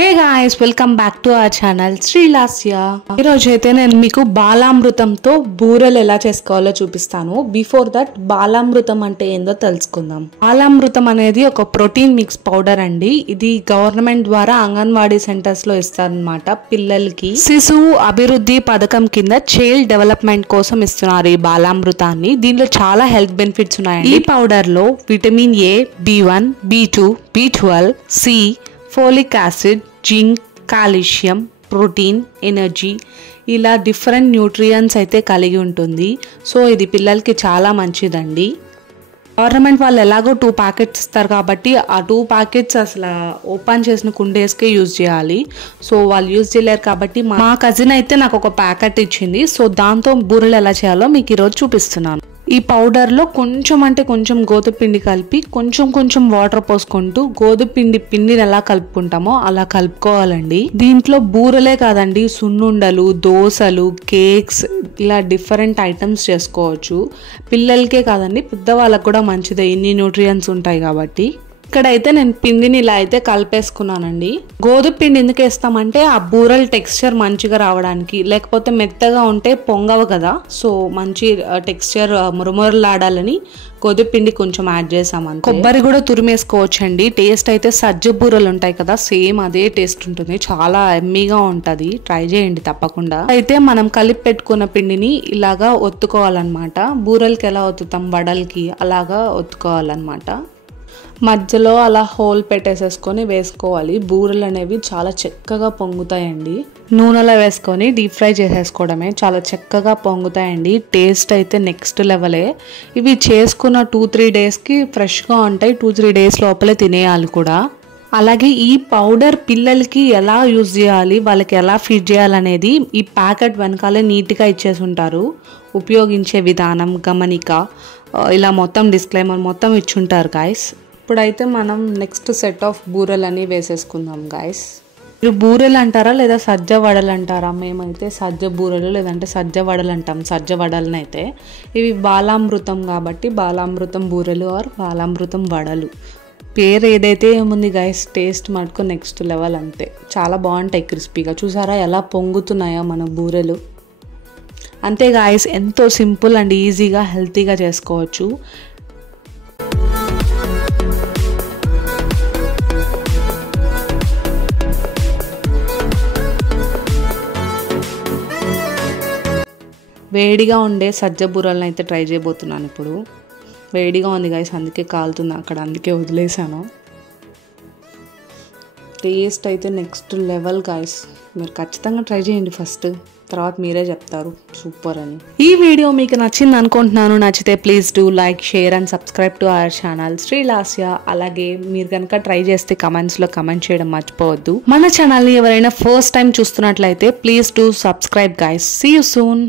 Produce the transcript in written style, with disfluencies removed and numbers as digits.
Hey guys, welcome back to our channel Srilasya. ఈరోజు అయితే నేను మీకు బాలామృతంతో బూరెలు ఎలా చేసుకోవాలో చూపిస్తాను. బిఫోర్ దట్ బాలామృతం అంటే ఏందో తెలుసుకుందాం. బాలామృతం అనేది ఒక ప్రోటీన్ మిక్స్ పౌడర్ అండి. ఇది గవర్నమెంట్ ద్వారా అంగన్వాడీ సెంటర్స్ లో ఇస్తారనమాట పిల్లలకి. శిశువు అభివృద్ధి పథకం కింద చైల్డ్ డెవలప్మెంట్ కోసం ఇస్తున్నారు ఈ బాలామృతాన్ని. దీనిలో చాలా హెల్త్ బెనిఫిట్స్ ఉన్నాయండి. ఈ పౌడర్ లో vitamin A, B1, B2, B12, C, folic acid, zinc, calcium, protein, energy ఇలా డిఫరెంట్ న్యూట్రియంట్స్ అయితే కలిగి ఉంటుంది. సో ఇది పిల్లలకి చాలా మంచిదండి. గవర్నమెంట్ వాళ్ళు ఎలాగో 2 ప్యాకెట్స్ ఇస్తారు కాబట్టి ఆ 2 ప్యాకెట్స్ అసలు ఓపెన్ చేసిన కుండేస్కే యూజ్ చేయాలి. సో వాళ్ళు యూజ్ చేయలేరు కాబట్టి మా కజిన్ అయితే నాకు ఒక ప్యాకెట్ ఇచ్చింది. సో దాంతో బూరెలు ఎలా చేయాలో మీకు ఈరోజు చూపిస్తున్నాను. ఈ పౌడర్లో కొంచెం గోధుమ పిండి కలిపి కొంచెం వాటర్ పోసుకుంటూ గోధుమ పిండిని ఎలా కలుపుకుంటామో అలా కలుపుకోవాలండి. దీంట్లో బూరెలే కాదండి, సున్నుండలు, దోశలు, కేక్స్ ఇలా డిఫరెంట్ ఐటమ్స్ చేసుకోవచ్చు. పిల్లలకే కాదండి, పెద్దవాళ్ళకు కూడా మంచిదే, ఇన్ని న్యూట్రియంట్స్ ఉంటాయి కాబట్టి. ఇక్కడైతే నేను పిండిని ఇలా అయితే కలిపేసుకున్నానండి. గోధుమ పిండి ఎందుకు వేస్తామంటే ఆ బూరెల టెక్స్చర్ మంచిగా రావడానికి, లేకపోతే మెత్తగా ఉంటే పొంగవు కదా. సో మంచి టెక్స్చర్ మురమురలాడాలని గోధుమ పిండి కొంచెం యాడ్ చేసామని. కొబ్బరి కూడా తురిమేసుకోవచ్చండి. టేస్ట్ అయితే సజ్జ బూరెలు ఉంటాయి కదా, సేమ్ అదే టేస్ట్ ఉంటుంది. చాలా ఎమ్మీగా ఉంటుంది, ట్రై చేయండి తప్పకుండా. అయితే మనం కలిపి పెట్టుకున్న పిండిని ఇలాగా ఒత్తుకోవాలన్నమాట. బూరెలకి ఎలా ఒత్తుతాం వడలకి అలాగా ఒత్తుకోవాలన్నమాట. మధ్యలో అలా హోల్ పెట్టేసేసుకొని వేసుకోవాలి. బూరెలు అనేవి చాలా చక్కగా పొంగుతాయండి. నూనెలో వేసుకొని డీప్ ఫ్రై చేసేసుకోవడమే, చాలా చక్కగా పొంగుతాయండి. టేస్ట్ అయితే నెక్స్ట్ లెవెలే. ఇవి చేసుకున్న 2-3 డేస్కి ఫ్రెష్గా ఉంటాయి. 2-3 డేస్ లోపలే తినేయాలి కూడా. అలాగే ఈ పౌడర్ పిల్లలకి ఎలా యూజ్ చేయాలి, వాళ్ళకి ఎలా ఫీడ్ చేయాలనేది ఈ ప్యాకెట్ వెనకాలే నీట్గా ఇచ్చేసి ఉంటారు. ఉపయోగించే విధానం, గమనిక ఇలా మొత్తం డిస్క్లైమర్ మొత్తం ఇచ్చుంటారు గాయస్. ఇప్పుడైతే మనం నెక్స్ట్ సెట్ ఆఫ్ బూరెలు అని వేసేసుకుందాం గాయస్. మీరు బూరెలు అంటారా లేదా సజ్జ వడలు అంటారా? మేమైతే సజ్జ బూరెలు లేదంటే సజ్జ వడలు అంటాం. సజ్జ వడలని అయితే ఇవి బాలామృతం కాబట్టి బాలామృతం బూరెలు ఆర్ బాలామృతం వడలు. పేరు ఏదైతే ఏముంది గైస్, టేస్ట్ మటుకు నెక్స్ట్ లెవెల్ అంతే. చాలా బాగుంటాయి క్రిస్పీగా. చూసారా ఎలా పొంగుతున్నాయో మన బూరెలు. అంతే గాయస్, ఎంతో సింపుల్ అండ్ ఈజీగా హెల్తీగా చేసుకోవచ్చు. వేడిగా ఉండే సజ్జ బూరెలను అయితే ట్రై చేయబోతున్నాను ఇప్పుడు. వేడిగా ఉంది గైస్, అందుకే కాలుతుంది అక్కడ, అందుకే వదిలేసాను. టేస్ట్ అయితే నెక్స్ట్ లెవెల్ గైస్. మీరు ఖచ్చితంగా ట్రై చేయండి ఫస్ట్, తర్వాత మీరే చెప్తారు సూపర్ అని. ఈ వీడియో మీకు నచ్చింది అనుకుంటున్నాను. నచ్చితే please do like, share and subscribe to our channel Srilasya. అలాగే మీరు కనుక ట్రై చేస్తే కమెంట్స్లో కమెంట్ చేయడం మర్చిపోవద్దు. మన ఛానల్ని ఎవరైనా ఫస్ట్ టైం చూస్తున్నట్లయితే please do subscribe guys. See you soon.